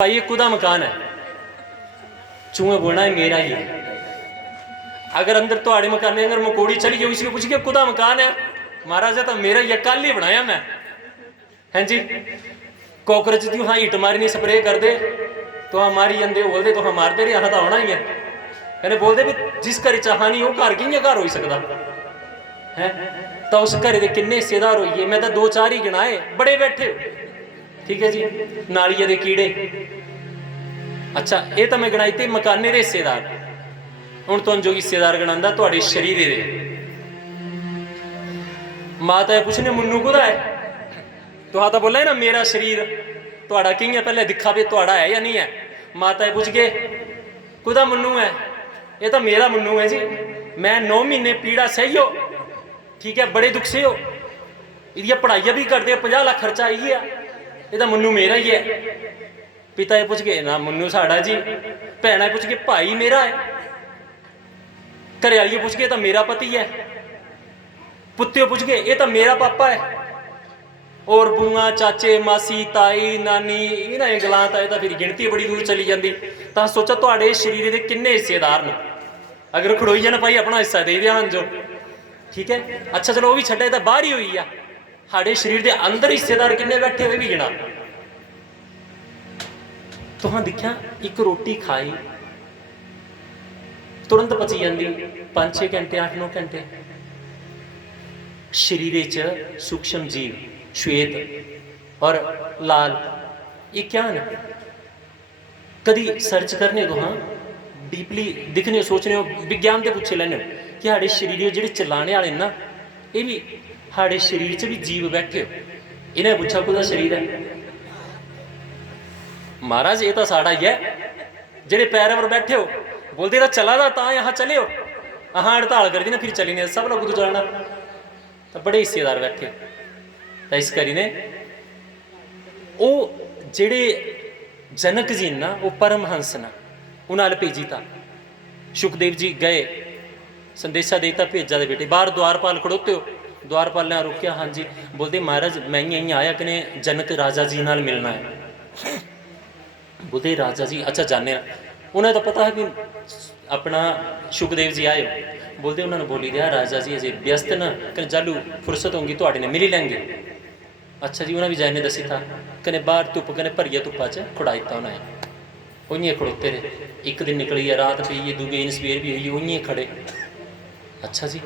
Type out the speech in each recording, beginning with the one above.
भाई ये खुदा मकान है, चूहे बोलना है मेरा ही है। अगर अंदर थोड़े मकाने अगर मकोड़ी चली गई उसको पूछ के खुदा मकान है महाराज तो मेरा ही कल ही बनाया मैं हैं जी। कॉकरोच की हाँ ईट मारी स्प्रे कर दे तो हाँ मारी जाते बोलते तो हाँ मारते रहे हाँ तो आना ही है। कहने बोलते भी जिस घर चाह नहीं वो घर कि घर हो सकता है। तो उस घर के किन्ने हिस्सेदार होइए, मैं तो 2-4 ही गिनाए, बड़े बैठे ठीक है जी। नालिया के कीड़े, अच्छा ये तो मैं गिनाई थे मकाने के हिस्सेदार। हूँ तुम जो हिस्सेदार गिना थोड़े शरीर दे। माता पूछने मुन्नू कुदा है, तो हाँ तो बोला है ना मेरा शरीर थोड़ा की है, पहले दिखा भी थोड़ा है या नहीं है। माता पूछ के कुदा मुन्नू है, ये तो मेरा मुन्नू है जी, मैं 9 महीने पीड़ा सही हो ठीक है, बड़े दुख से हो, ये पढ़ाइया भी करते 50 लाख खर्चा आई है, ये तो मुन्नू मेरा ही है। पिता पूछ के ना मुन्नू साड़ा जी, भैन पूछ के भाई मेरा है, घरवाली पूछ के तो मेरा पति है, पुत्तियों पूछ के ये तो मेरा पापा है, और बुआ चाचे मासी ताई नानी इन्हें गलां तो फिर गिनती बड़ी दूर चली जाती। तो सोचा थोड़े शरीर के किन्ने हिस्सेदार ने, अगर खड़ोई जाना भाई अपना हिस्सा दे दिया जो ठीक है। अच्छा चलो वो भी छड्डे तो बाहर ही हुई है, साढ़े शरीर के अंदर हिस्सेदार किन्ने बैठे हुए भी गिना। तो हाँ दिखा एक रोटी खाई तुरंत पची जाती 5-6 घंटे 8-9 घंटे। शरीर च सूक्ष्म जीव श्वेत और लाल ये क्या है, कभी सर्च करने तो हाँ डीपली दिखने सोचने हो, विज्ञान के पूछे लेने कि साढ़े शरीर जो चलाने वाले ना ये भी साढ़े शरीर च भी जीव बैठे हो। इन्हें पूछा कुछ शरीर है, महाराज ये तो साड़ा ही है, जेडे पैर पर बैठे हो बोलते चला था ता यहाँ चले हो, हाँ हड़ताल कर दी ना फिर चली नहीं सब लोग चलना। तो बड़े हिस्सेदार बैठे, तो इस करी ने वो जेड़े जनक जी ना वो परमहंस ना उन्हें भेजी था। सुखदेव जी गए संदेशा देता भेजा दे बेटे, बाहर द्वारपाल खड़ोते हो, द्वारपाल ने रोकिया, हाँ जी बोलते महाराज मैं यहीं आया कि जनक राजा जी नाल मिलना है। बोलते राजा जी अच्छा जाने, उन्हें तो पता है कि अपना सुखदेव जी आए, बोलते उन्होंने बोली दिया राजा जी अजे व्यस्त ना कहीं जालू फुर्सत होंगी थोड़े ने मिल ही लेंगे। अच्छा जी उन्हें भी जाने दसी था, कने बाहर धुप कने भरिया धुप्पा च खड़ा दिता उन्हें, उन्हें खड़ोते रहे। एक दिन निकली है रात पी है, दूजे दिन सवेर भी हुई उन्हें खड़े। अच्छा जी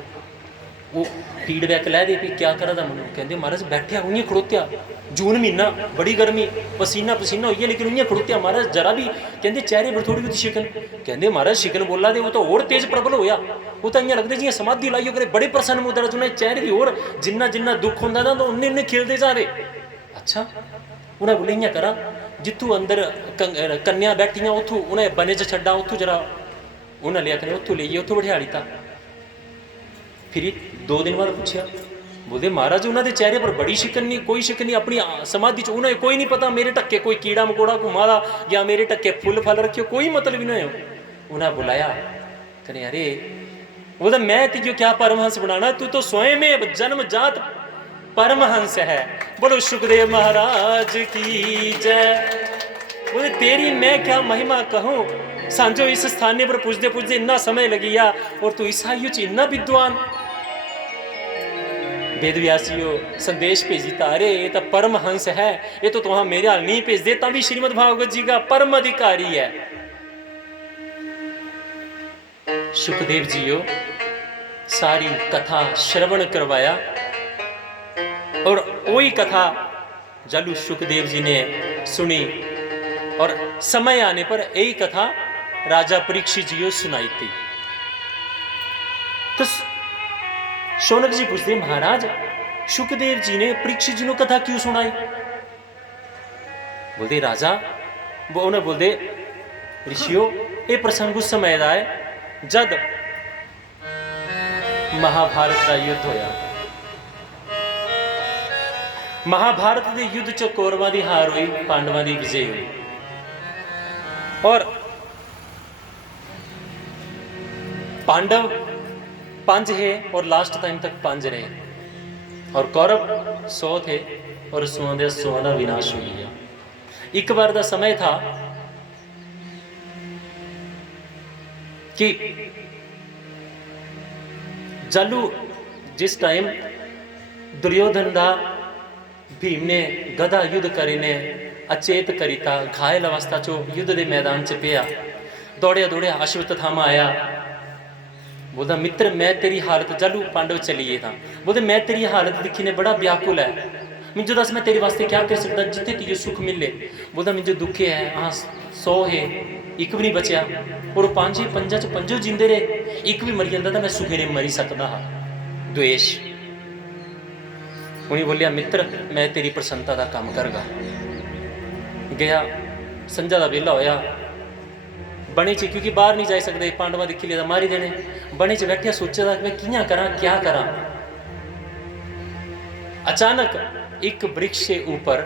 वो फीडबैक लै दे भी क्या करा था मैं, कहते महाराज बैठे उन्हें खड़ोत्या, जून महीना बड़ी गर्मी पसीना पसीना हुई है लेकिन उन्हें खड़ोत्या महाराज जरा भी, कहते चेहरे पर थोड़ी बहुत शिकन, कहते महाराज शिकन बोला दे वो तो और तेज प्रबल होया, वो तो इं लगते जी समाधि लाई करे, बड़े प्रसन्न मुद्रा च उन्हें चेहरे भी और जिन्ना जिन्ना दुख होंदा ना तो उन्ने उन्ने खिलते जा रहे। अच्छा उन्हें बोले इं करा जितू अंदर कन्या बैठियां उतों उन्हें बने च छड्डा, उतों जरा उन्हें लिया कने उतों लेइए उतों बिठा लिता। फिर 2 दिन बाद पूछा, बोलते महाराज उन्होंने चेहरे पर बड़ी शिकन नहीं, कोई शिकन नहीं, अपनी समाधि च उन्हें कोई नहीं पता मेरे टक्के कोई कीड़ा मकोड़ा घुमा दा या मेरे टक्के फुल फल रखियो, कोई मतलब ही नहीं हो। उन्हें बुलाया कने अरे वो तो मैं तुझे क्या परमहंस बनाना, तू तो स्वयं जन्म जात परमहंस है। बोलो सुखदेव महाराज की जय। बोले तेरी मैं क्या महिमा कहूँ, सांझो इस स्थाने पर पूछते पूछते इतना समय लग गया और तू ईसाइयों च इतना विद्वान। वेद व्यासियों संदेश भेजता, अरे ये तो परमहंस है, ये तो तुम मेरे हाल नहीं भेज देता भी श्रीमद् भागवत जी का परम अधिकारी है। सुखदेव जीओ सारी कथा श्रवण करवाया और वही कथा जलू सुखदेव जी ने सुनी और समय आने पर यही कथा राजा परीक्षित जी को सुनाई थी। तो शौनक जी पूछते महाराज सुखदेव जी ने परीक्षित जी को कथा क्यों सुनाई। बोलते राजा वो उन्हें बोलते ऋषियों ये प्रसंग उस समय का है जब महाभारत का युद्ध होया। महाभारत के युद्ध च कौरवां दी हार हुई, पांडवां दी विजय हुई और पांडव 5 है और लास्ट टाइम तक 5 रहे और कौरव 100 थे और 100 का विनाश हुई है। एक बार का समय था कि जालू जिस टाइम दुर्योधन दा भीम ने गदा युद्ध करीने अचेत करीता, घायल अवस्था चो युद्ध के मैदान च पिया, दौड़िया दौड़िया अश्वत्थामा आया, बोलता मित्र मैं तेरी हालत, जालू पांडव चलीए था, बोलते मैं तेरी हालत दिखी ने बड़ा व्याकुल है, मिंजो दस मैं तेरे वास्ते क्या कर सकता जितने तुझे सुख मिले। बोलता मिंजो दुखे है, हाँ 100 है, एक भी नहीं बचया, और पांचे पंजा च पंजो जिंदे रहे, एक भी मरी जाता तो मैं सुखे ने मरी सकता हाँ। द्वेष उन्हें बोलिया मित्र मैं तेरी प्रसन्नता का काम करगा। गया संजा का वेला होया, बने च क्योंकि बाहर नहीं जा सकते, पांडवा दिखी लिया मारी देने, बने च बैठिया सोचा था कि मैं कियां करा क्या करा। अचानक एक वृक्ष से ऊपर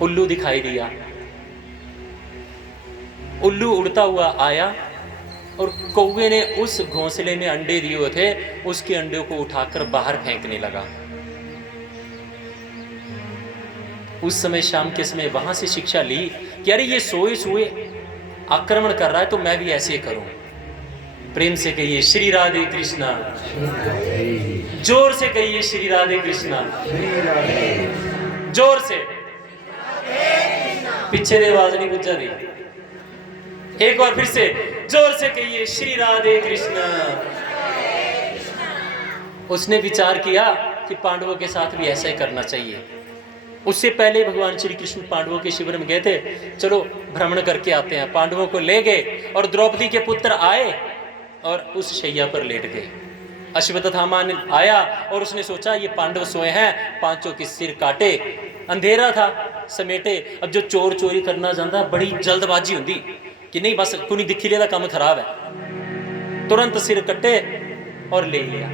उल्लू दिखाई दिया, उल्लू उड़ता हुआ आया और कौवे ने उस घोंसले में अंडे दिए हुए थे, उसके अंडों को उठाकर बाहर फेंकने लगा। उस समय शाम के समय वहां से शिक्षा ली कि अरे ये सोए सोए आक्रमण कर रहा है तो मैं भी ऐसे करूं। प्रेम से कहिए श्री राधे कृष्णा, जोर से कहिए श्री राधे कृष्णा, जोर से, पीछे दे आवाज नहीं गुजा दी, एक बार फिर से जोर से कहिए श्री राधे कृष्णा। उसने विचार किया कि पांडवों के साथ भी ऐसा ही करना चाहिए। उससे पहले भगवान श्री कृष्ण पांडवों के शिविर में गए थे, चलो भ्रमण करके आते हैं। पांडवों को ले गए और द्रौपदी के पुत्र आए और उस शैया पर लेट गए। अश्वत्थामा ने आया और उसने सोचा ये पांडव सोए हैं, पांचों के सिर काटे, अंधेरा था समेटे। अब जो चोर चोरी करना चाहता बड़ी जल्दबाजी होती कि नहीं बस कुनी दिखी लिया काम खराब है, तुरंत सिर कटे और ले लिया।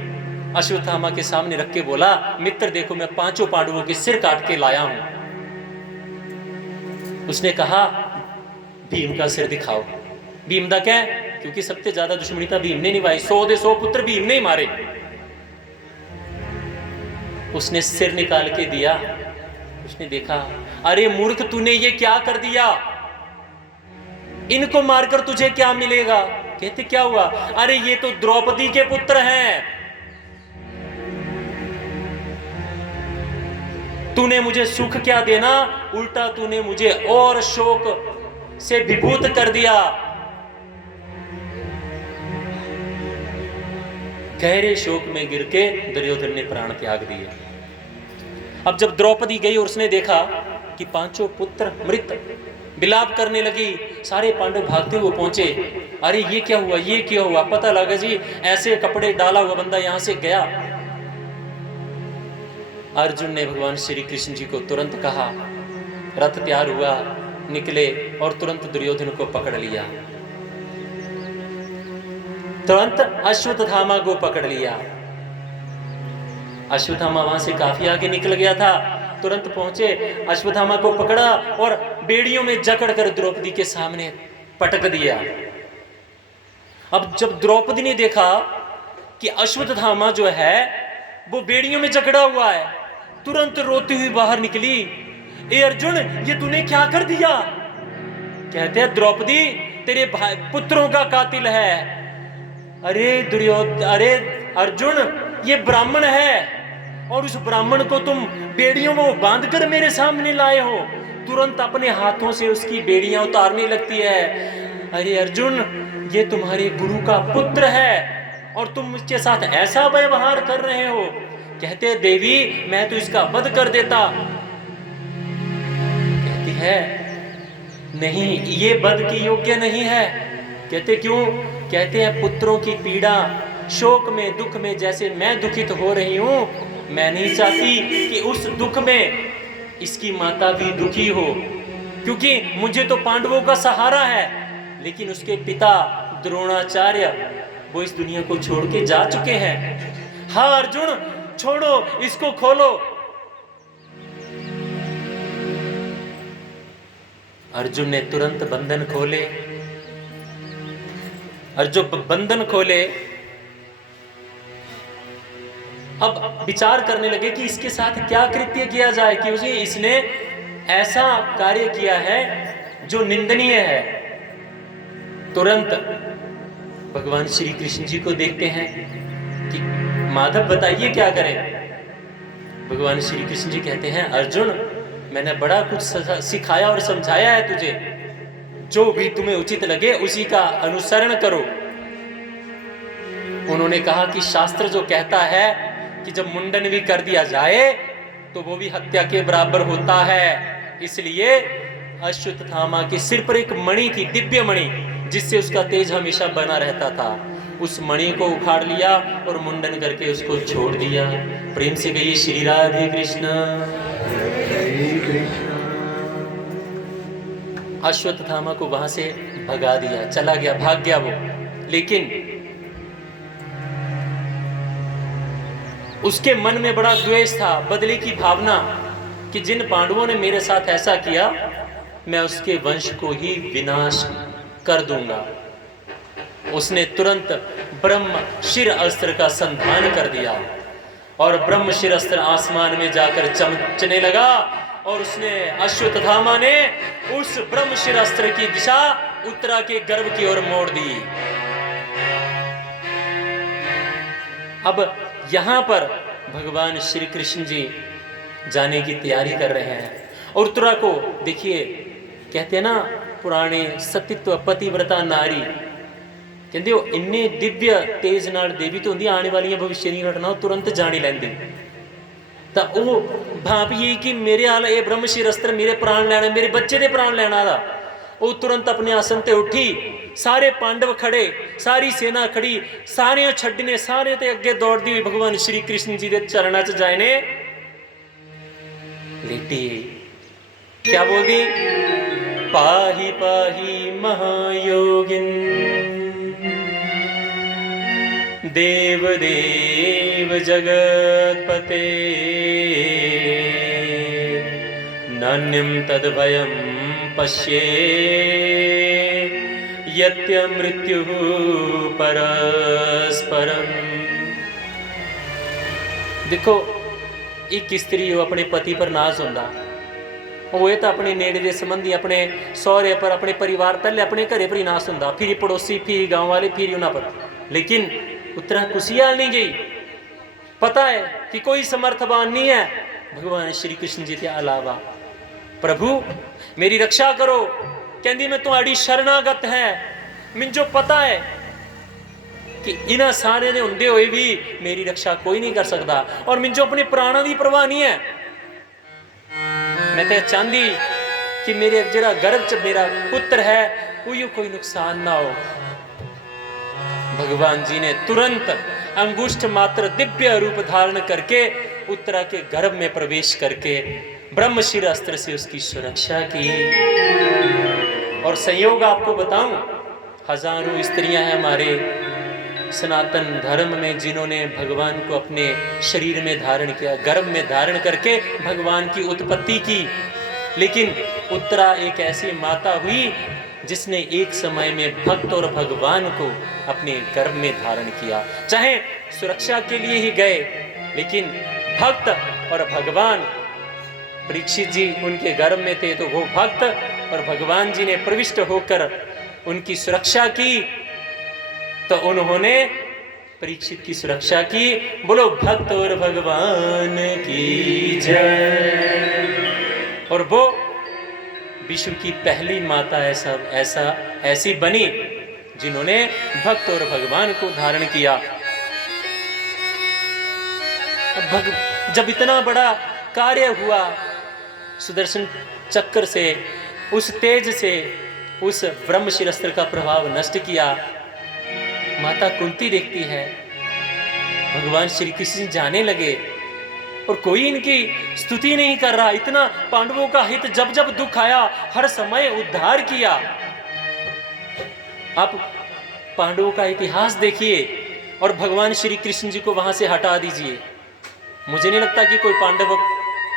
अश्वत्थामा के सामने रख के बोला मित्र देखो मैं पांचों पांडवों के सिर काट के लाया हूं। उसने कहा भीम का सिर दिखाओ। भीम दा क्या, क्योंकि सबसे ज्यादा दुश्मनी था भीम ने निभाई, 100 दे 100 पुत्र भीम ने ही मारे। उसने सिर निकाल के दिया। उसने देखा अरे मूर्ख तूने ये क्या कर दिया, इनको मारकर तुझे क्या मिलेगा। कहते क्या हुआ, अरे ये तो द्रौपदी के पुत्र हैं, तूने मुझे सुख क्या देना, उल्टा तूने मुझे और शोक से विभूत कर दिया। गहरे शोक में गिर के दुर्योधन ने प्राण त्याग दिए। अब जब द्रौपदी गई और उसने देखा कि पांचों पुत्र मृत, विलाप करने लगी। सारे पांडव भागते हुए पहुंचे, अरे ये क्या हुआ, ये क्या हुआ। पता लगा जी ऐसे कपड़े डाला हुआ बंदा यहां से गया। अर्जुन ने भगवान श्री कृष्ण जी को तुरंत कहा, रथ तैयार हुआ, निकले और तुरंत दुर्योधन को पकड़ लिया। तुरंत अश्वत्थामा को पकड़ लिया। अश्वत्थामा वहां से काफी आगे निकल गया था, तुरंत पहुंचे, अश्वत्थामा को पकड़ा और बेड़ियों में जकड़ कर द्रौपदी के सामने पटक दिया। अब जब द्रौपदी ने देखा कि अश्वत्थामा जो है वो बेड़ियों में जकड़ा हुआ है, तुरंत रोती हुई बाहर निकली, ए अर्जुन ये तूने क्या कर दिया। कहते हैं द्रौपदी तेरे पुत्रों का कातिल है। अरे दुर्योधन, अरे अर्जुन ये ब्राह्मण है और उस ब्राह्मण को तुम बेड़ियों में बांध कर मेरे सामने लाए हो। तुरंत अपने हाथों से उसकी बेड़ियां उतारने लगती है। अरे अर्जुन ये तुम्हारे गुरु का पुत्र है और तुम उसके साथ ऐसा व्यवहार कर रहे हो। कहते देवी मैं तो इसका वध कर देता। कहती है नहीं ये वध के योग्य नहीं है। कहते क्यों। कहते हैं पुत्रों की पीड़ा शोक में दुख में जैसे मैं दुखित हो रही हूं, मैं नहीं चाहती कि उस दुख में इसकी माता भी दुखी हो, क्योंकि मुझे तो पांडवों का सहारा है, लेकिन उसके पिता द्रोणाचार्य वो इस दुनिया को छोड़ के जा चुके हैं। हाँ अर्जुन छोड़ो इसको, खोलो। अर्जुन ने तुरंत बंधन खोले। और जो बंधन खोले अब विचार करने लगे कि इसके साथ क्या कृत्य किया जाए, क्योंकि इसने ऐसा कार्य किया है जो निंदनीय है। तुरंत भगवान श्री कृष्ण जी को देखते हैं कि माधव बताइए क्या करें। भगवान श्री कृष्ण जी कहते हैं, अर्जुन मैंने बड़ा कुछ सिखाया और समझाया है तुझे, जो भी तुम्हें उचित लगे उसी का अनुसरण करो। उन्होंने कहा कि शास्त्र जो कहता है कि जब मुंडन भी कर दिया जाए तो वो भी हत्या के बराबर होता है, इसलिए अश्वत्थामा के सिर पर एक मणि थी, दिव्य मणि, जिससे उसका तेज हमेशा बना रहता था। उस मणि को उखाड़ लिया और मुंडन करके उसको छोड़ दिया। प्रेम से कहिए श्री राधे कृष्ण। अश्वत्थामा को वहां से भगा दिया, चला गया, भाग गया वो। लेकिन उसके मन में बड़ा द्वेष था, बदले की भावना, कि जिन पांडवों ने मेरे साथ ऐसा किया मैं उसके वंश को ही विनाश कर दूंगा। उसने तुरंत ब्रह्मशिर अस्त्र का संधान कर दिया और ब्रह्मशिर अस्त्र आसमान में जाकर चमकने लगा और उसने अश्वत्थामा ने उस ब्रह्मशिर अस्त्र की दिशा उत्तरा के गर्भ की ओर मोड़ दी। अब यहां पर भगवान श्री कृष्ण जी जाने की तैयारी कर रहे हैं और उत्तरा को देखिए, कहते हैं ना पुराने सतीत्व पतिव्रता नारी, कहते हो इन्ने दिव्य तेज नाल देवी तो होंदी, आने वाली भविष्य दी घटना तुरंत जानी लैंदी। तो वो भापी कि मेरे आल ये ब्रह्मशिर अस्त्र मेरे प्राण लैना, मेरे बच्चे दे प्राण लैना दा। वो तुरंत अपने आसन ते उठी, सारे पांडव खड़े, सारी सेना खड़ी, सारे छड्डने, सारे ते अगे दौड़ती हुई भगवान श्री कृष्ण जी के चरणा च जाए ने लेटी। क्या बोल दी? पाही पाही महायोगिन देव देव जगतपते नान्यं तद्भयं पश्ये यत्य मृत्यु परस्परम। देखो एक स्त्री हो अपने पति पर नाज होंदा, वो तो अपने नेड़े दे संबंधी, अपने सौरे पर, अपने परिवार, पहले अपने घरे पर ही नाश होंदा, फिर पड़ोसी, फिर गांव वाले, फिर उन्हां पर। लेकिन उत्तरा कुशियाल नहीं गई, पता है कि कोई समर्थवान नहीं है भगवान श्री कृष्ण जी के अलावा। प्रभु मेरी रक्षा करो, कहती मैं तुम्हारी शरणागत है, मिंजो पता है कि इन्हां सारे दे हुंदे होए भी मेरी रक्षा कोई नहीं कर सकता, और मिंजो अपने प्राणों की परवाह नहीं है। मैं तो चाहती कि मेरे जरा गर्भ च मेरा पुत्र है वो कोई नुकसान ना हो। भगवान जी ने तुरंत अंगुष्ठ मात्र दिव्य रूप धारण करके उत्तरा के गर्भ में प्रवेश करके ब्रह्मशिर अस्त्र से उसकी सुरक्षा की। और संयोग आपको बताऊं, हजारों स्त्रियां हैं हमारे सनातन धर्म में जिन्होंने भगवान को अपने शरीर में धारण किया, गर्भ में धारण करके भगवान की उत्पत्ति की। लेकिन उत्तरा एक ऐसी माता हुई जिसने एक समय में भक्त और भगवान को अपने गर्भ में धारण किया। चाहे सुरक्षा के लिए ही गए, लेकिन भक्त और भगवान, परीक्षित जी उनके गर्भ में थे तो वो भक्त और भगवान जी ने प्रविष्ट होकर उनकी सुरक्षा की, तो उन्होंने परीक्षित की सुरक्षा की। बोलो भक्त और भगवान की जय। और वो विश्व की पहली माता ऐसी बनी जिन्होंने भक्त और भगवान को धारण किया। जब इतना बड़ा कार्य हुआ, सुदर्शन चक्र से, उस तेज से उस ब्रह्मशिर अस्त्र का प्रभाव नष्ट किया, माता कुंती देखती है भगवान श्री कृष्ण जाने लगे और कोई इनकी स्तुति नहीं कर रहा। इतना पांडवों का हित, जब जब दुख आया हर समय उद्धार किया। आप पांडवों का इतिहास देखिए और भगवान श्री कृष्ण जी को वहां से हटा दीजिए, मुझे नहीं लगता कि कोई पांडव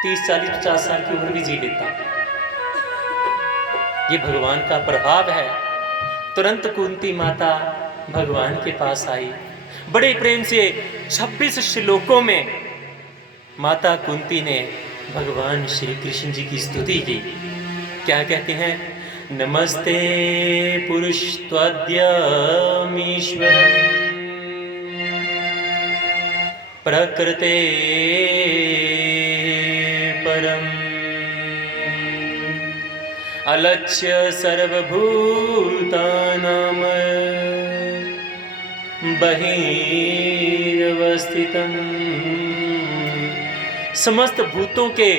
30, 40, 50 साल की उम्र भी जी लेता। ये भगवान का प्रभाव है। तुरंत कुंती माता भगवान के पास आई, बड़े प्रेम से 26 श्लोकों में माता कुंती ने भगवान श्री कृष्ण जी की स्तुति की। क्या कहते हैं? नमस्ते पुरुषत्वाद्यमीश्वरम् प्रकृते परम् अलक्ष्य सर्वभूतानां बहिर्वस्थितम्। समस्त भूतों के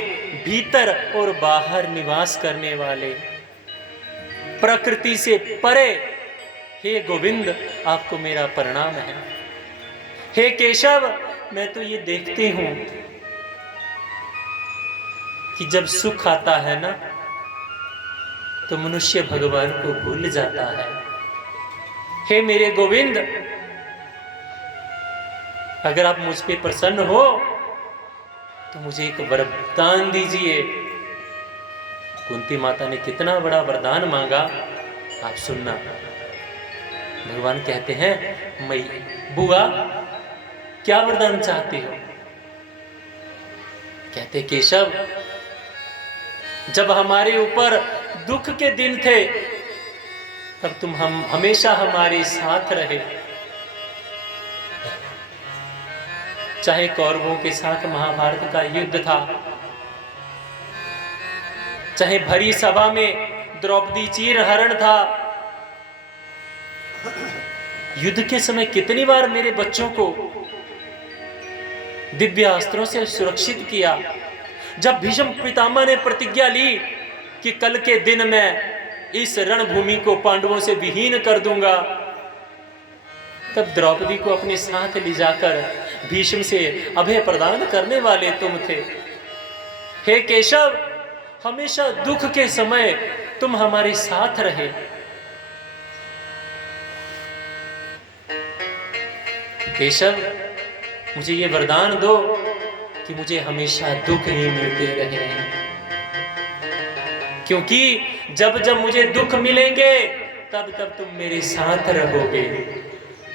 भीतर और बाहर निवास करने वाले, प्रकृति से परे, हे गोविंद आपको मेरा प्रणाम है। हे केशव, मैं तो ये देखती हूं कि जब सुख आता है ना तो मनुष्य भगवान को भूल जाता है। हे मेरे गोविंद, अगर आप मुझ पे प्रसन्न हो तो मुझे एक वरदान दीजिए। कुंती माता ने कितना बड़ा वरदान मांगा, आप सुनना। भगवान कहते हैं, मैं बुआ क्या वरदान चाहती हो? कहते केशव, जब हमारे ऊपर दुख के दिन थे तब तुम हम हमेशा हमारे साथ रहे। चाहे कौरवों के साथ महाभारत का युद्ध था, चाहे भरी सभा में द्रौपदी चीरहरण था, युद्ध के समय कितनी बार मेरे बच्चों को दिव्य अस्त्रों से सुरक्षित किया। जब भीष्म पितामह ने प्रतिज्ञा ली कि कल के दिन मैं इस रणभूमि को पांडवों से विहीन कर दूंगा, तब द्रौपदी को अपने साथ ले जाकर भीष्म से अभय प्रदान करने वाले तुम थे। हे केशव, हमेशा दुख के समय तुम हमारे साथ रहे। केशव, मुझे ये वरदान दो कि मुझे हमेशा दुख ही मिलते रहे, क्योंकि जब जब मुझे दुख मिलेंगे तब तब तुम मेरे साथ रहोगे।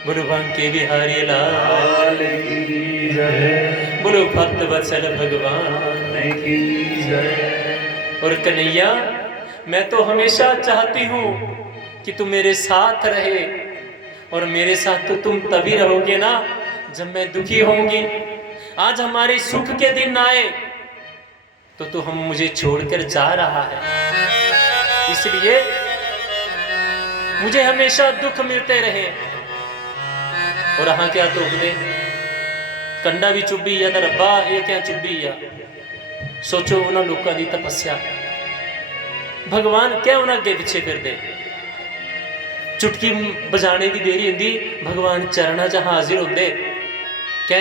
बोलो के बिहारी लाल की जय, बोलो भक्त वत्सल भगवान की जय। और कन्हैया, मैं तो हमेशा चाहती हूँ कि तुम मेरे साथ रहे, और मेरे साथ तो तुम तभी रहोगे ना जब मैं दुखी होंगी। आज हमारे सुख के दिन आए तो हम मुझे छोड़कर जा रहा है, इसलिए मुझे हमेशा दुख मिलते रहे। और हाँ क्या तो दे कंडा भी चुभी या तो रब्बा ये क्या चुभी या सोचो उन्होंने लोगों की तपस्या, भगवान क्या उन्हें अगे पिछे फिर दे। चुटकी बजाने की देरी होंगी, भगवान चरणा च हाजिर होंगे। क्या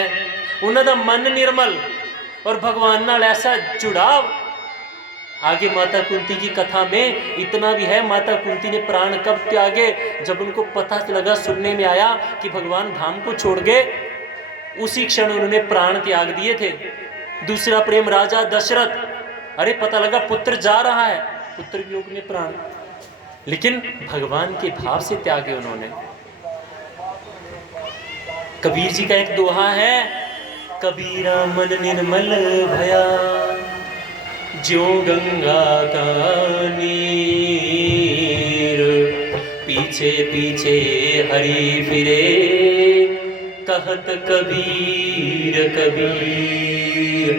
उन्हों का मन निर्मल और भगवान नाल ऐसा जुड़ाव। आगे माता कुंती की कथा में इतना भी है, माता कुंती ने प्राण कब त्यागे? जब उनको पता लगा, सुनने में आया कि भगवान धाम को छोड़ गए, उसी क्षण उन्होंने प्राण त्याग दिए थे। दूसरा प्रेम राजा दशरथ, अरे पता लगा पुत्र जा रहा है, पुत्र वियोग में प्राण, लेकिन भगवान के भाव से त्यागे उन्होंने। कबीर जी का एक दोहा है, कबीरा मन निर्मल भया ज्यों गंगा का नीर, पीछे पीछे हरि फिरे कहत कबीर कबीर।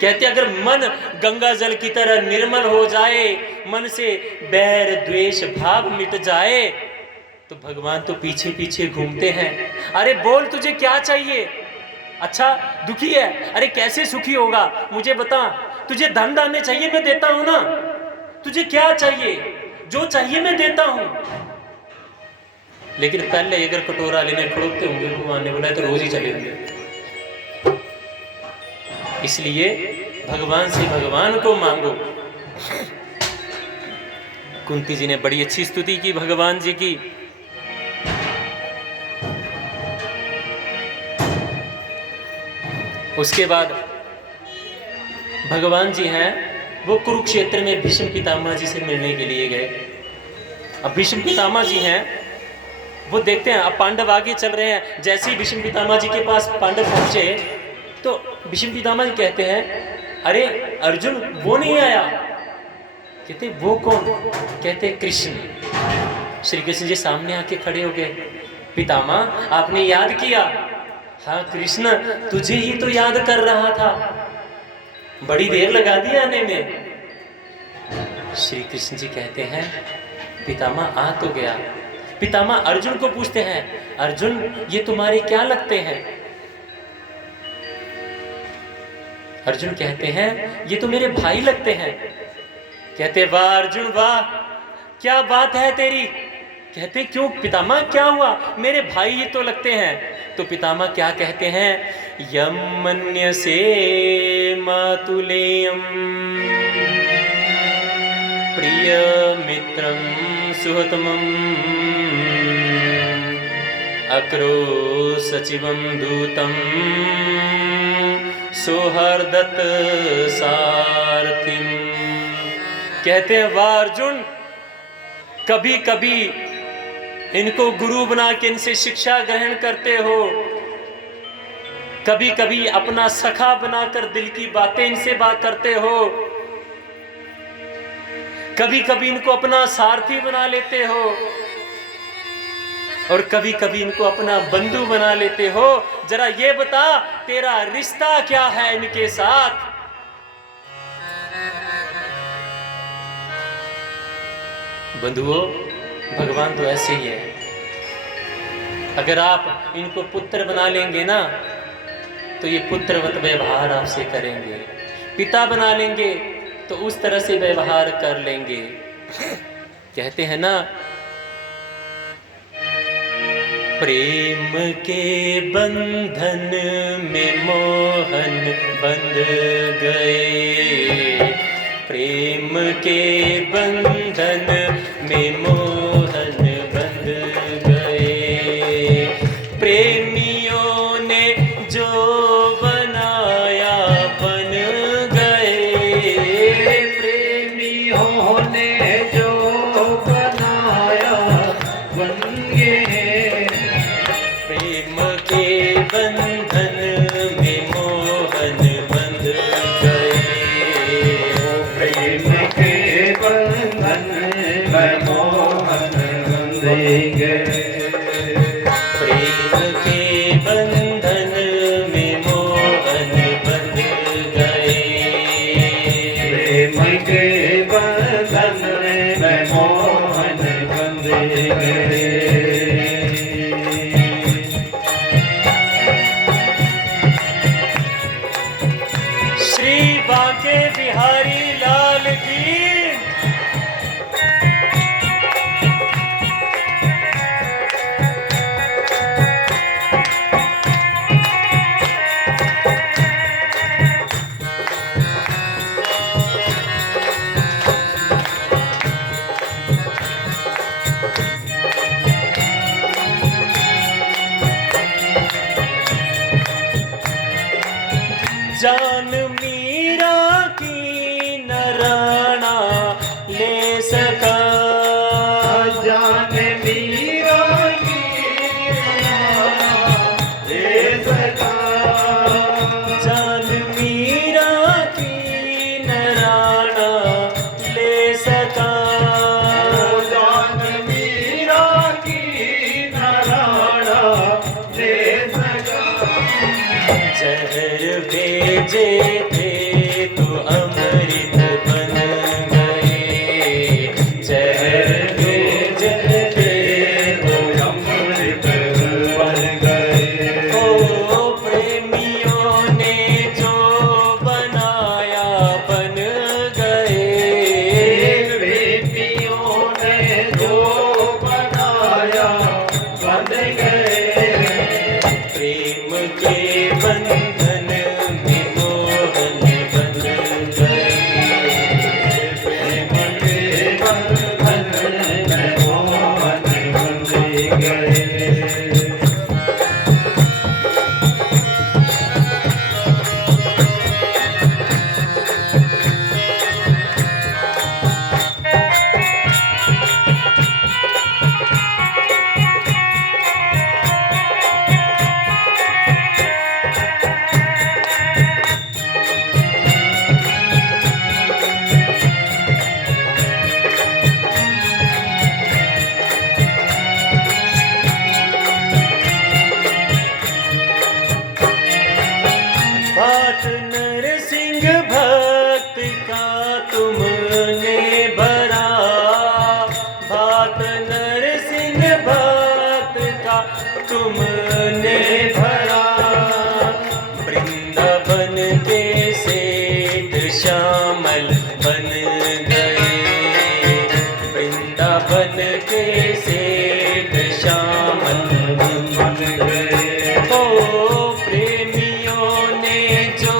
कहते अगर मन गंगा जल की तरह निर्मल हो जाए, मन से बैर द्वेष भाव मिट जाए, तो भगवान तो पीछे पीछे घूमते हैं। अरे बोल तुझे क्या चाहिए? अच्छा दुखी है, अरे कैसे सुखी होगा मुझे बता। तुझे धन दाने चाहिए, मैं देता हूं ना। तुझे क्या चाहिए? जो चाहिए मैं देता हूं। लेकिन पहले अगर कटोरा लेने खड़ोते होंगे, भगवान ने बोला तो रोज ही चले होंगे। इसलिए भगवान से भगवान को मांगो। कुंती जी ने बड़ी अच्छी स्तुति की भगवान जी की। उसके बाद भगवान जी हैं वो कुरुक्षेत्र में भीष्म पितामह जी से मिलने के लिए गए। अब भीष्म पितामह जी हैं वो देखते हैं, अब पांडव आगे चल रहे हैं। जैसे ही भीष्म पितामह जी के पास पांडव पहुंचे तो भीष्म पितामह जी कहते हैं, अरे अर्जुन वो नहीं आया। कहते वो कौन? कहते कृष्ण। श्री कृष्ण जी सामने आके खड़े हो गए। पितामह आपने याद किया? हाँ कृष्ण, तुझे ही तो याद कर रहा था, बड़ी देर लगा दी आने में। श्री कृष्ण जी कहते हैं पितामह आ तो गया। पितामह अर्जुन को पूछते हैं, अर्जुन ये तुम्हारे क्या लगते हैं? अर्जुन कहते हैं ये तो मेरे भाई लगते हैं। कहते वाह अर्जुन वाह, क्या बात है तेरी। कहते क्यों पितामह क्या हुआ? मेरे भाई ही तो लगते हैं। तो पितामह क्या कहते हैं? यम मन्यसे मातुलेयम प्रिय मित्रम सुहतमम अक्रो सचिवम दूतम सौहर्दत सारथिम। कहते हैं वाह अर्जुन, कभी कभी इनको गुरु बना के इनसे शिक्षा ग्रहण करते हो, कभी कभी अपना सखा बनाकर दिल की बातें इनसे बात करते हो, कभी कभी इनको अपना सारथी बना लेते हो, और कभी कभी इनको अपना बंधु बना लेते हो। जरा ये बता तेरा रिश्ता क्या है इनके साथ? बंधुओं, भगवान तो ऐसे ही है। अगर आप इनको पुत्र बना लेंगे ना, तो ये पुत्रवत व्यवहार आपसे करेंगे। पिता बना लेंगे तो उस तरह से व्यवहार कर लेंगे। कहते हैं ना, प्रेम के बंधन में मोहन बंध गए, प्रेम के बंधन में मोहन बंध गए, प्रेमियों ने जो बनाया बन गए, प्रेमियों ने जो बनाया बन गए, प्रेम के बंधन में मोहन बंध गए, प्रेम के बंधन में मोहन बंध गए, प्रेम के बंधन में मोहन बंध गए, प्रेम के बंधन में मोहन बंध गए। श्री बांके बिहारी लाल की। जान मीरा की नराना ले सका, जान मीरा की ले सका, जान मीरा की नराना ले सका, जान मीरा की नराना ले सका, जहर भेजे थे तो अमृत बन गए, जहर बन के सेठ श्यामल बन गए। ओ प्रेमियों ने जो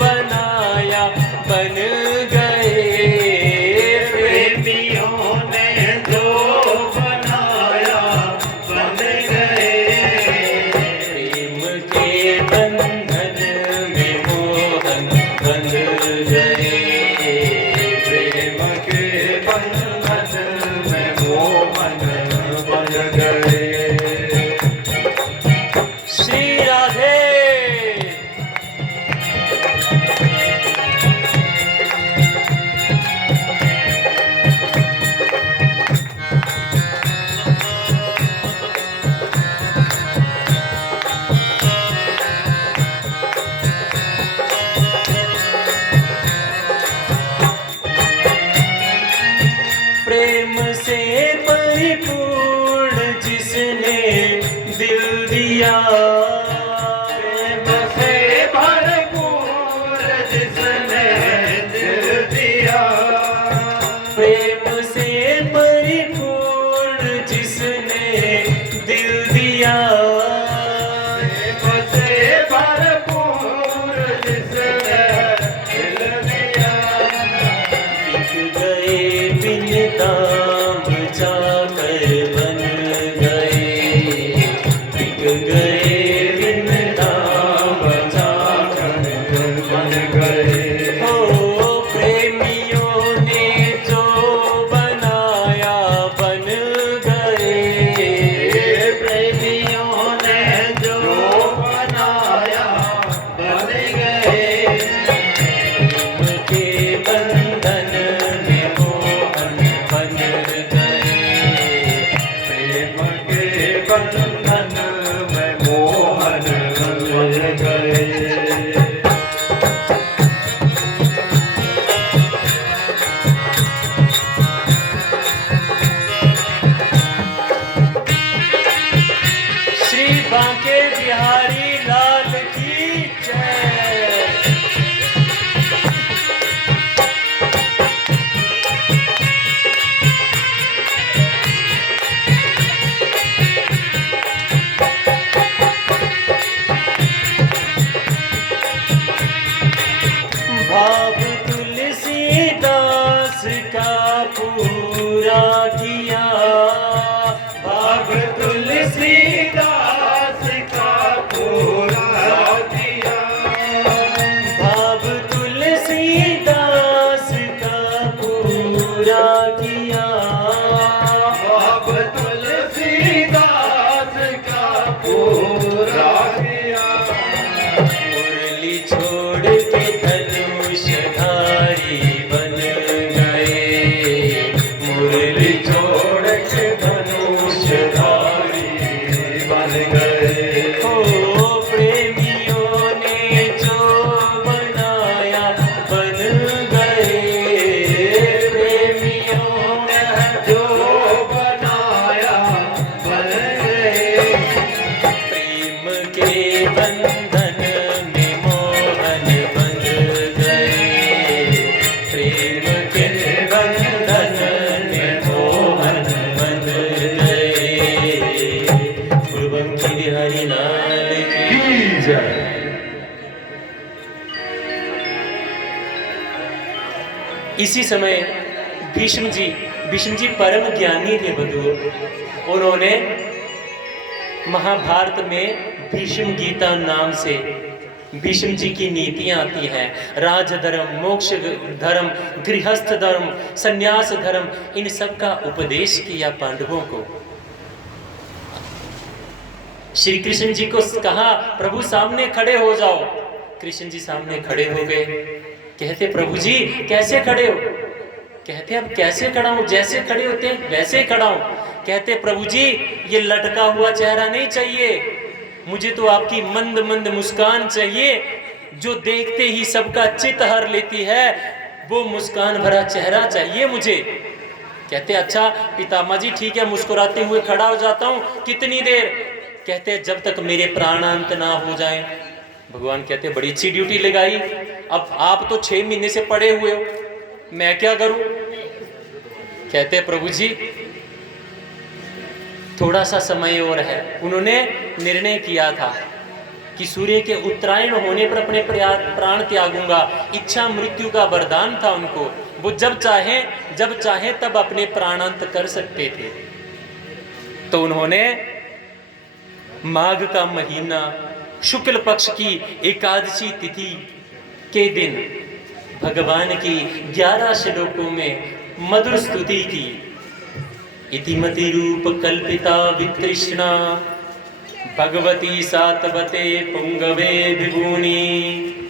बनाया बन गए। प्रेमियों ने जो बनाया बन गए। प्रेम के बंधन में मोहन बन गए। प्रेम के बंधन में मोहन बन गए। श्री राधे। प्रेम से परिपूर्ण जिसने दिल दिया। प्रेम से भरपूर जिसने दिल दिया। प्रेम से परिपूर्ण जिसने दिल दिया। प्रेम से भरपूर जिसने दिल दिया। बिक गए बिन दाम जाकर बन गए। बिक गए बिन दाम जाकर बन गए। हो प्रेमियों ने जो बनाया बन गए। प्रेमियों ने जो बनाया बन गए। प्रेम के बंधन में मोहन बन गए। प्रेम के बंधन में मोहन बन गए। श्री बांके बिहारी लाल की जय। भाव तुलसीदास का पूरा किया। भाग तुलसीदास का पूरा किया। भाव तुलसीदास का पूरा किया। भाग तुलसीदास का पूरा किया। मुरली छोड़ के धनुषधारी बन गए। मुरली छोड़ के धनुषधारी बन गए। हो प्रेमियों ने जो बनाया बन गए। प्रेमियों ने जो बनाया बन गए। प्रेम के बंधन में मोहन बन गए। प्रेम के बंधन में मोहन बन गए। गुरुबंकी बिहारी लाल की जय। इसी समय भीष्म जी परम ज्ञानी थे बंधुओं। उन्होंने महाभारत में भीष्म गीता नाम से भीष्म जी की नीतियां आती हैं। राज धर्म, मोक्ष धर्म, गृहस्थ धर्म, संन्यास धर्म, इन सब का उपदेश किया पांडवों को। श्री कृष्ण जी को कहा प्रभु सामने खड़े हो जाओ। कृष्ण जी सामने खड़े हो गए। कहते प्रभु जी कैसे खड़े हो? कहते अब कैसे खड़ा हूं? जैसे खड़े होते हैं वैसे खड़ा हूं। कहते प्रभु जी ये लटका हुआ चेहरा नहीं चाहिए, मुझे तो आपकी मंद मंद मुस्कान चाहिए जो देखते ही सबका चित्त हर लेती है। वो मुस्कान भरा चेहरा चाहिए मुझे। कहते अच्छा पितामह जी ठीक है, मुस्कुराते हुए खड़ा हो जाता हूँ। कितनी देर? कहते जब तक मेरे प्राणांत ना हो जाएं। भगवान कहते बड़ी अच्छी ड्यूटी लगाई। अब आप तो 6 महीने से पड़े हुए हो, मैं क्या करूं? कहते प्रभु जी थोड़ा सा समय और है। उन्होंने निर्णय किया था कि सूर्य के उत्तरायण होने पर अपने प्राण त्यागूंगा। इच्छा मृत्यु का वरदान था उनको। वो जब चाहे तब अपने प्राणांत कर सकते थे। तो उन्होंने माघ का महीना शुक्ल पक्ष की एकादशी तिथि के दिन भगवान की 11 श्लोकों में मधुर स्तुति की। इतिमति रूप कल्पिता वितृष्णा भगवती सातवते पुंगवे विभूनि